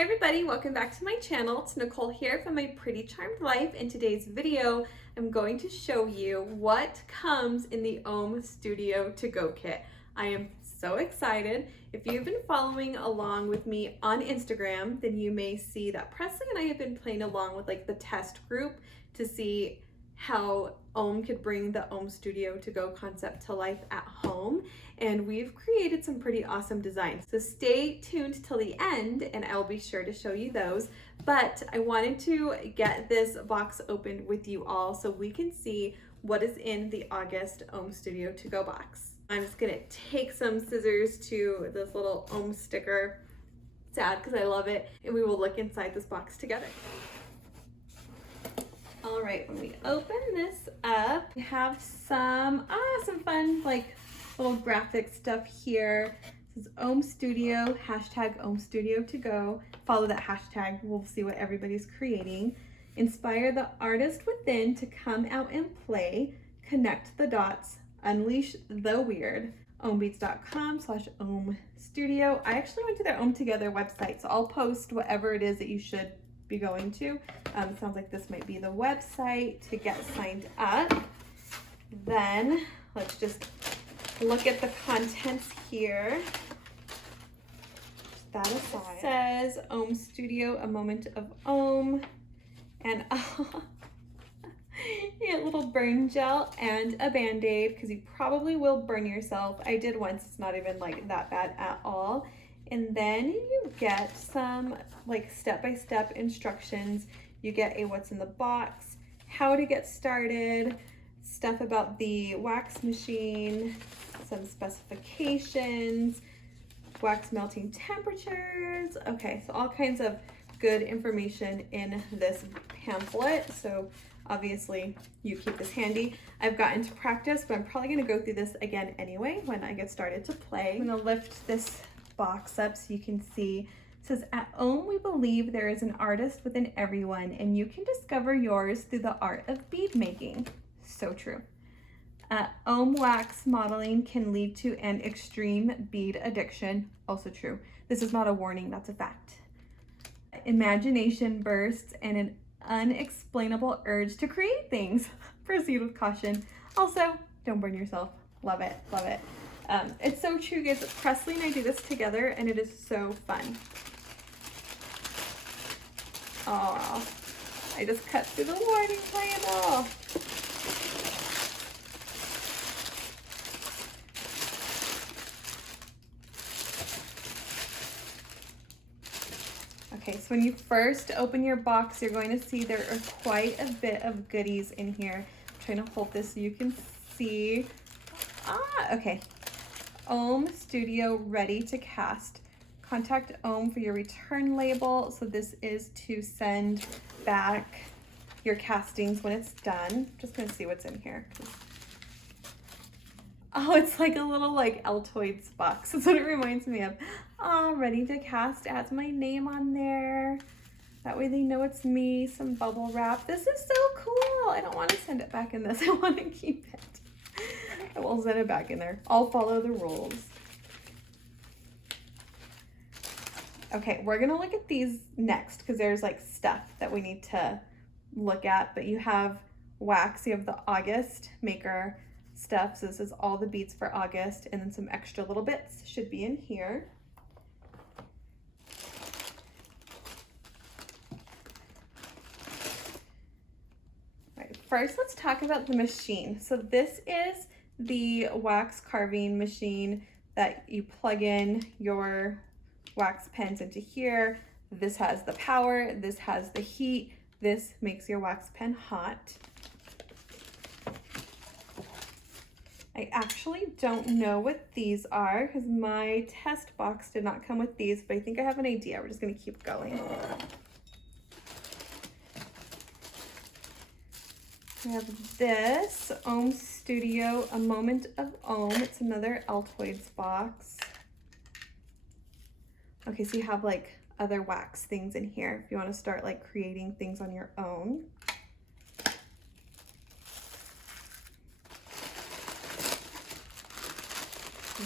Hi everybody, welcome back to my channel. It's Nicole here from My Pretty Charmed Life. In today's video, I'm going to show you what comes in the Ohm Studio To Go kit. I am so excited. If you've been following along with me on Instagram, then you may see that Presley and I have been playing along with like the test group to see how Ohm could bring the Ohm Studio To Go concept to life at home. And we've created some pretty awesome designs. So stay tuned till the end and I'll be sure to show you those. But I wanted to get this box opened with you all so we can see what is in the August Ohm Studio To Go box. I'm just gonna take some scissors to this little Ohm sticker. Sad because I love it. And we will look inside this box together. All right, when we open this up, we have some fun like little graphic stuff here. This is Ohm Studio, hashtag Ohm Studio To Go. Follow that hashtag, we'll see what everybody's creating. Inspire the artist within to come out and play. Connect the dots, unleash the weird. ohmbeads.com/Ohm Studio. I actually went to their Ohm Together website, so I'll post whatever it is that you should be going to. It sounds like this might be the website to get signed up. Then let's just look at the contents here. That aside, it says Ohm Studio, a moment of Ohm, and a little burn gel and a band-aid because you probably will burn yourself. I did once, it's not even like that bad at all. And then you get some like step-by-step instructions. You get a what's in the box, how to get started, stuff about the wax machine, some specifications, wax melting temperatures. Okay, so all kinds of good information in this pamphlet. So obviously you keep this handy. I've gotten to practice, but I'm probably gonna go through this again anyway when I get started to play. I'm gonna lift this box up so you can see. It says, at Ohm, we believe there is an artist within everyone and you can discover yours through the art of bead making. So true. Ohm wax modeling can lead to an extreme bead addiction. Also true. This is not a warning, that's a fact. Imagination bursts and an unexplainable urge to create things. Proceed with caution. Also, don't burn yourself. Love it, love it. It's so true, guys. Presley and I do this together and it is so fun. Oh, I just cut through the warning label. Okay, so when you first open your box, you're going to see there are quite a bit of goodies in here. I'm trying to hold this so you can see. Okay. Ohm Studio ready to cast. Contact Ohm for your return label. So this is to send back your castings when it's done. Just gonna see what's in here. Oh, it's like a little like Altoids box. That's what it reminds me of. Oh, ready to cast. It has my name on there. That way they know it's me. Some bubble wrap. This is so cool. I don't want to send it back in this. I want to keep it. I will send it back in there. I'll follow the rules. Okay, we're gonna look at these next because there's like stuff that we need to look at, but you have wax, you have the August maker stuff. So this is all the beads for August and then some extra little bits should be in here. All right, first let's talk about the machine. So this is the wax carving machine that you plug in your wax pens into here. This has the power, this has the heat, this makes your wax pen hot. I actually don't know what these are because my test box did not come with these, but I think I have an idea. We're just gonna keep going. We have this Ohm Studio, a moment of Ohm. It's another Altoids box. Okay, so you have like other wax things in here if you want to start like creating things on your own.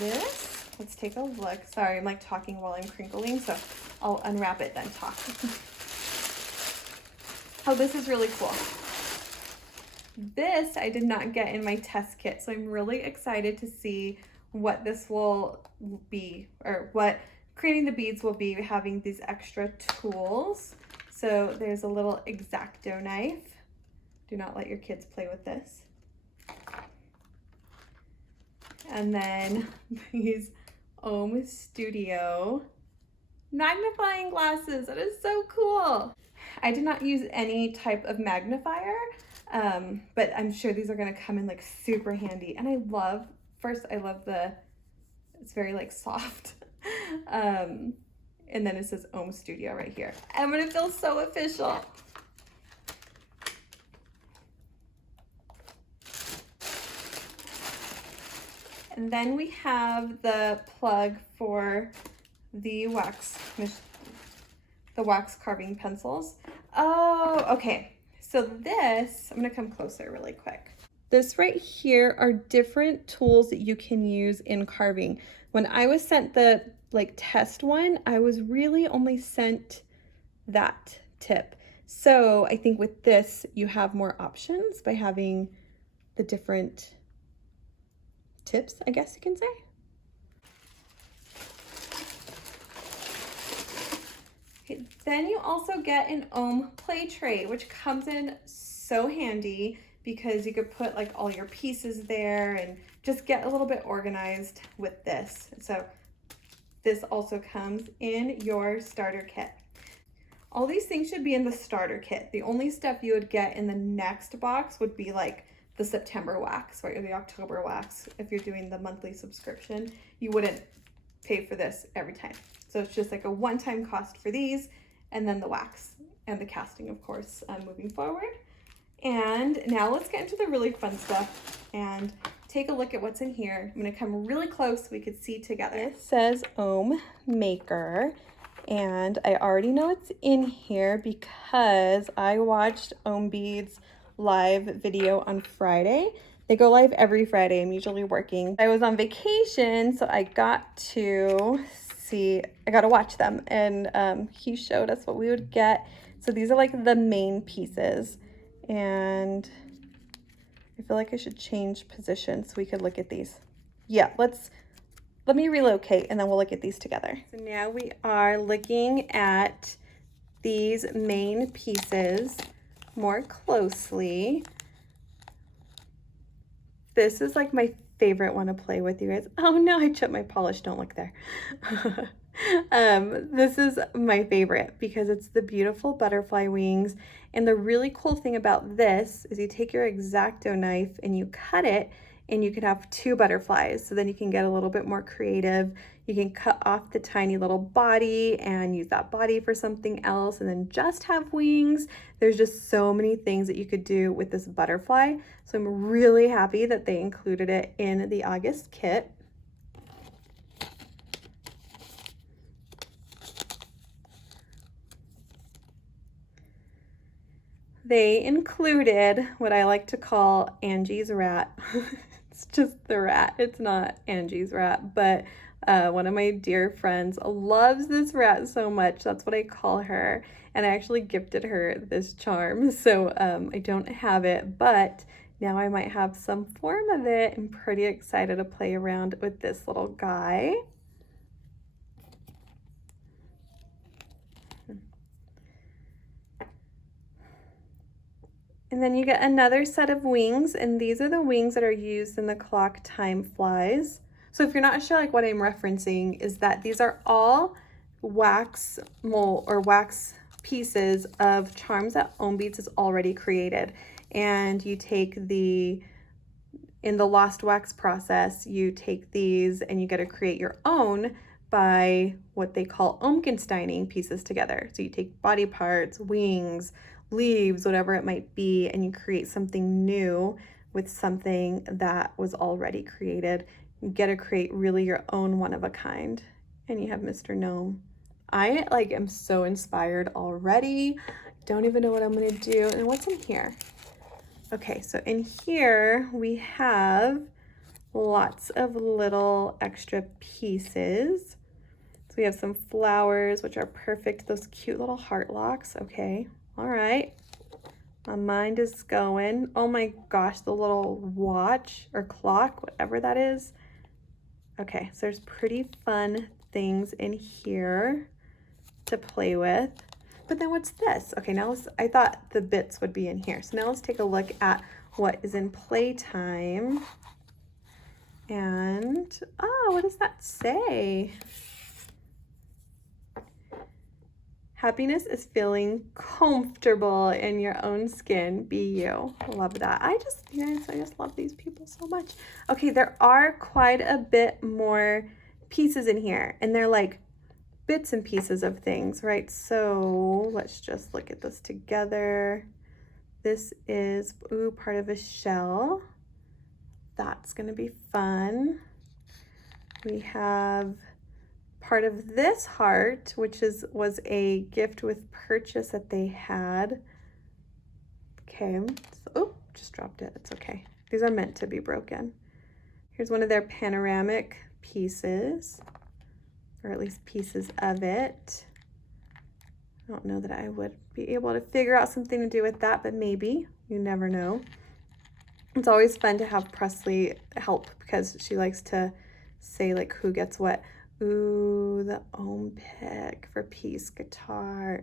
This, let's take a look. Sorry, I'm like talking while I'm crinkling, so I'll unwrap it then talk. Oh, this is really cool. This I did not get in my test kit, so I'm really excited to see what this will be, or what creating the beads will be, having these extra tools. So there's a little X-Acto knife. Do not let your kids play with this. And then these Ohm Studio magnifying glasses. That is so cool. I did not use any type of magnifier, but I'm sure these are gonna come in like super handy. And I love, first I love it's very like soft. And then it says Ohm Studio right here. I'm gonna feel so official. And then we have the plug for the wax carving pencils. Oh, okay. So this, I'm gonna come closer really quick. This right here are different tools that you can use in carving. When I was sent the like test one, I was really only sent that tip. So I think with this, you have more options by having the different tips, I guess you can say. Okay, then you also get an Ohm play tray, which comes in so handy because you could put like all your pieces there and just get a little bit organized with this. So this also comes in your starter kit. All these things should be in the starter kit. The only stuff you would get in the next box would be like the September wax, right, or the October wax. If you're doing the monthly subscription, you wouldn't pay for this every time. So it's just like a one-time cost for these, and then the wax and the casting, of course, moving forward. And now let's get into the really fun stuff and take a look at what's in here. I'm gonna come really close so we could see together. It says Ohm Maker, and I already know it's in here because I watched Ohm Beads live video on Friday. They go live every Friday. I'm usually working. I was on vacation, so I got to watch them, and he showed us what we would get. So these are like the main pieces, and I feel like I should change position so we could look at these. Yeah, let me relocate and then we'll look at these together. So now we are looking at these main pieces more closely. This is like my favorite one to play with, you guys. Oh no, I chipped my polish, don't look there. This is my favorite because it's the beautiful butterfly wings. And the really cool thing about this is you take your X-Acto knife and you cut it, and you can have two butterflies. So then you can get a little bit more creative. You can cut off the tiny little body and use that body for something else, and then just have wings. There's just so many things that you could do with this butterfly. So I'm really happy that they included it in the August kit. They included what I like to call Angie's rat. It's just the rat. It's not Angie's rat, but one of my dear friends loves this rat so much. That's what I call her. And I actually gifted her this charm. So I don't have it, but now I might have some form of it. I'm pretty excited to play around with this little guy. And then you get another set of wings, and these are the wings that are used in the clock time flies. So if you're not sure like what I'm referencing, is that these are all wax mold or wax pieces of charms that Ohm Beads has already created. And you take in the lost wax process, you take these and you get to create your own by what they call Ohmkensteining pieces together. So you take body parts, wings, leaves, whatever it might be, and you create something new with something that was already created. You get to create really your own one of a kind. And you have Mr. Gnome. I am so inspired already. Don't even know what I'm gonna do. And what's in here? Okay, so in here we have lots of little extra pieces. So we have some flowers, which are perfect. Those cute little heart locks. Okay, all right. My mind is going. Oh my gosh, the little watch or clock, whatever that is. Okay, so there's pretty fun things in here to play with. But then what's this? Okay, now I thought the bits would be in here. So now let's take a look at what is in playtime. And, oh, what does that say? Happiness is feeling comfortable in your own skin. Be you. Love that. I just love these people so much. Okay, there are quite a bit more pieces in here, and they're like bits and pieces of things, right? So let's just look at this together. This is, ooh, part of a shell. That's gonna be fun. We have part of this heart, which was a gift with purchase that they had. Okay, so, oh, just dropped it, it's okay. These are meant to be broken. Here's one of their panoramic pieces, or at least pieces of it. I don't know that I would be able to figure out something to do with that, but maybe, you never know. It's always fun to have Presley help because she likes to say like who gets what. Ooh, the Ohm pick for peace guitar.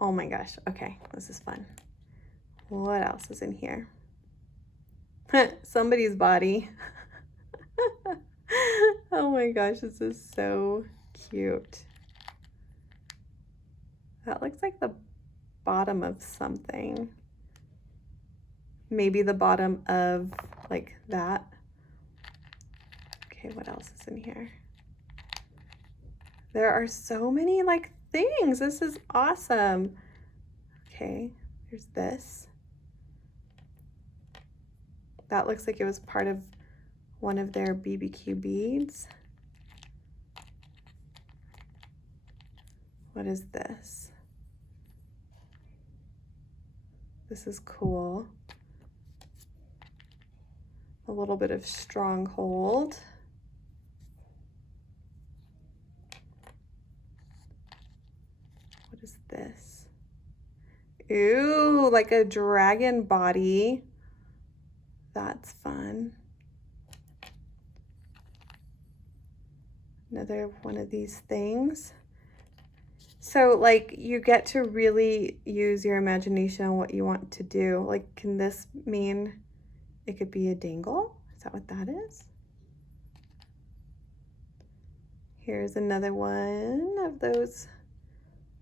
Oh my gosh, okay, this is fun. What else is in here? Somebody's body. Oh my gosh, this is so cute. That looks like the bottom of something. Maybe the bottom of like that. Okay, what else is in here? There are so many like things. This is awesome. Okay, here's this. That looks like it was part of one of their BBQ beads. What is this? This is cool. A little bit of stronghold. What is this? Ooh, like a dragon body. That's fun. Another one of these things. So like you get to really use your imagination on what you want to do. Like, can this mean it could be a dangle? Is that what that is? Here's another one of those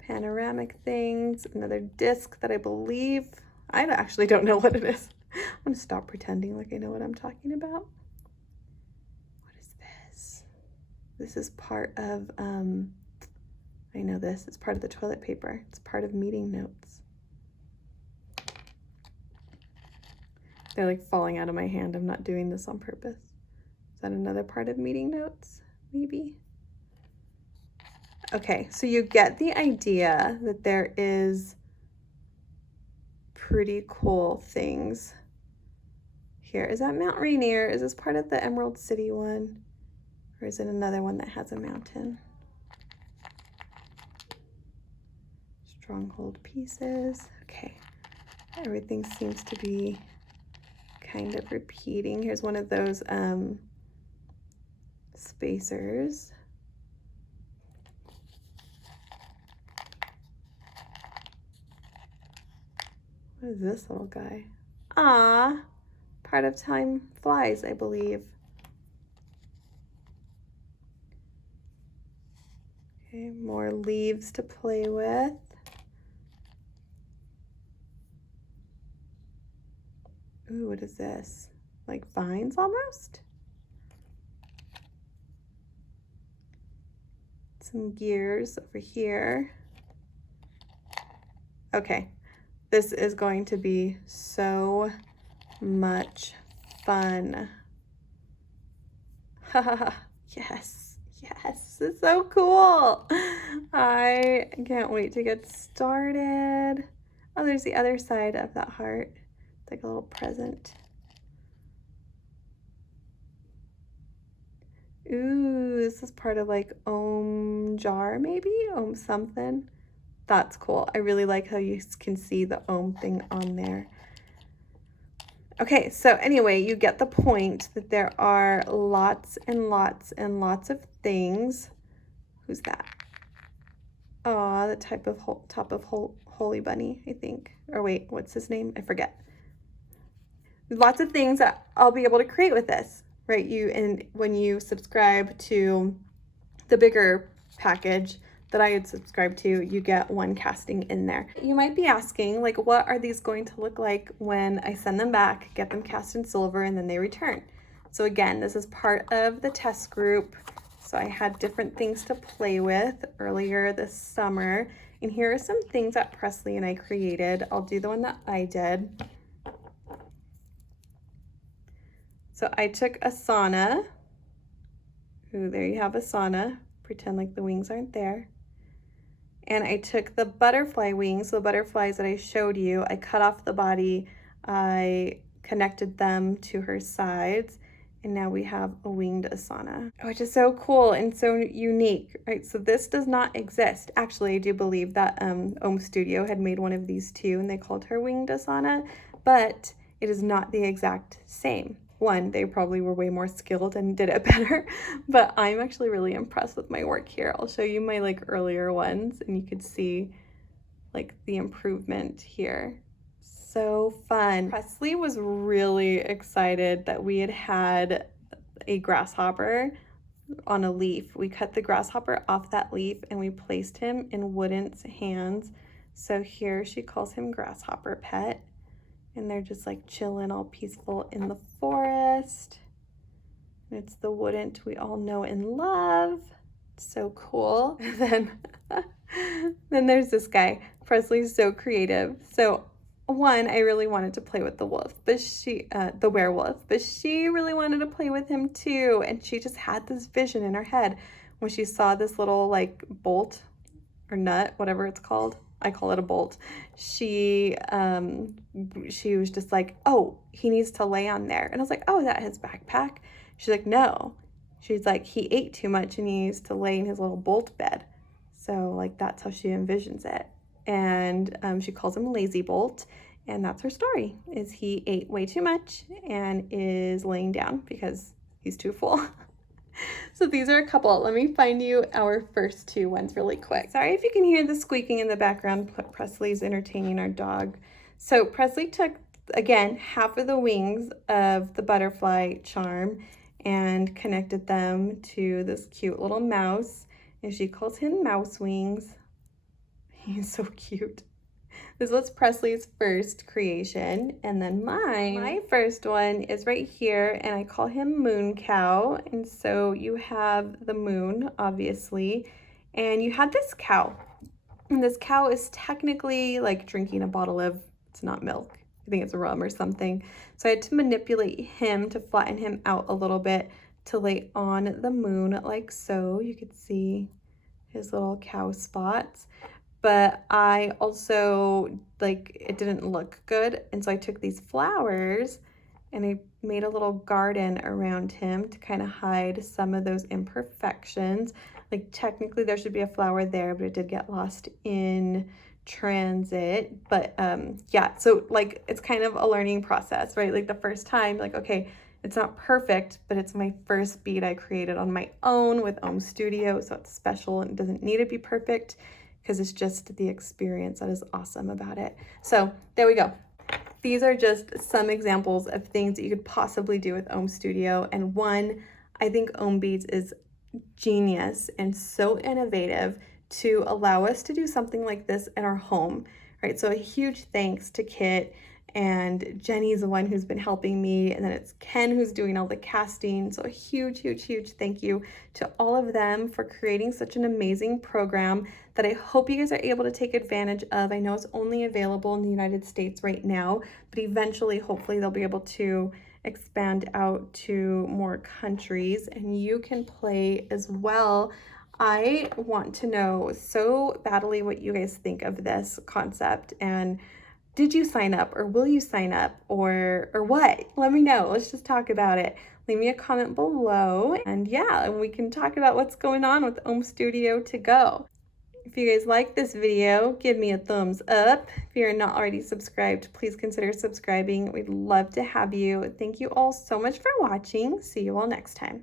panoramic things. Another disc that I believe, I actually don't know what it is. I'm gonna stop pretending like I know what I'm talking about. What is this? This is part of, I know this, it's part of the toilet paper. It's part of meeting notes. They're like falling out of my hand. I'm not doing this on purpose. Is that another part of meeting notes? Maybe. Okay, so you get the idea that there is pretty cool things here. Is that Mount Rainier? Is this part of the Emerald City one? Or is it another one that has a mountain? Stronghold pieces. Okay, everything seems to be kind of repeating. Here's one of those spacers. What is this little guy? Ah, part of Time Flies, I believe. Okay, more leaves to play with. Ooh, what is this? Like vines almost? Some gears over here. Okay, this is going to be so much fun. Yes, yes, it's so cool. I can't wait to get started. Oh, there's the other side of that heart. It's like a little present. Ooh, this is part of like Ohm jar, maybe? Ohm something. That's cool. I really like how you can see the Ohm thing on there. Okay, so anyway, you get the point that there are lots and lots and lots of things. Who's that? Oh, the top of Holy Bunny, I think. Or wait, what's his name? I forget. There's lots of things that I'll be able to create with this, right? And when you subscribe to the bigger package that I had subscribed to, you get one casting in there. You might be asking, like, what are these going to look like when I send them back, get them cast in silver, and then they return? So again, this is part of the test group. So I had different things to play with earlier this summer. And here are some things that Presley and I created. I'll do the one that I did. So I took Asana. Ooh, there you have Asana. Pretend like the wings aren't there. And I took the butterfly wings, the butterflies that I showed you, I cut off the body, I connected them to her sides, and now we have a winged Asana, which is so cool and so unique, right? So this does not exist. Actually, I do believe that Ohm Studio had made one of these too, and they called her winged Asana, but it is not the exact same. One, they probably were way more skilled and did it better, but I'm actually really impressed with my work here. I'll show you my like earlier ones and you could see like the improvement here. So fun. Presley was really excited that we had a grasshopper on a leaf. We cut the grasshopper off that leaf and we placed him in Wooden's hands. So here she calls him Grasshopper Pet. And they're just like chilling all peaceful in the forest. And it's the Woodent we all know and love. So cool. And then there's this guy. Presley's so creative. So one, I really wanted to play with the wolf, but the werewolf, but she really wanted to play with him too. And she just had this vision in her head when she saw this little like bolt or nut, whatever it's called. I call it a bolt. She was just like, oh, he needs to lay on there. And I was like, oh, is that his backpack? She's like, no. She's like, he ate too much and he needs to lay in his little bolt bed. So like, that's how she envisions it. And she calls him Lazy Bolt. And that's her story, is he ate way too much and is laying down because he's too full. So these are a couple. Let me find you our first two ones really quick. Sorry if you can hear the squeaking in the background. Presley's entertaining our dog. So Presley took, again, half of the wings of the butterfly charm and connected them to this cute little mouse. And she calls him Mouse Wings. He's so cute. This was Presley's first creation, and then my first one is right here, and I call him Moon Cow. And so you have the moon, obviously, and you had this cow. And this cow is technically like drinking a bottle of, it's not milk, I think it's rum or something. So I had to manipulate him to flatten him out a little bit to lay on the moon like so. You could see his little cow spots. But I also, like, it didn't look good. And so I took these flowers and I made a little garden around him to kind of hide some of those imperfections. Like, technically there should be a flower there, but it did get lost in transit. But yeah, so like, it's kind of a learning process, right? Like the first time, like, okay, it's not perfect, but it's my first bead I created on my own with Ohm Studio. So it's special and it doesn't need to be perfect, because it's just the experience that is awesome about it. So there we go. These are just some examples of things that you could possibly do with Ohm Studio. And one, I think Ohm Beads is genius and so innovative to allow us to do something like this in our home, right? So a huge thanks to Kit, and Jenny's the one who's been helping me, and then it's Ken who's doing all the casting. So a huge, huge, huge thank you to all of them for creating such an amazing program that I hope you guys are able to take advantage of. I know it's only available in the United States right now, but eventually, hopefully, they'll be able to expand out to more countries and you can play as well. I want to know so badly what you guys think of this concept, and did you sign up, or will you sign up, or what? Let me know. Let's just talk about it. leave me a comment below. And yeah, and we can talk about what's going on with Ohm Studio to go. If you guys like this video, give me a thumbs up. If you're not already subscribed, please consider subscribing. We'd love to have you. Thank you all so much for watching. See you all next time.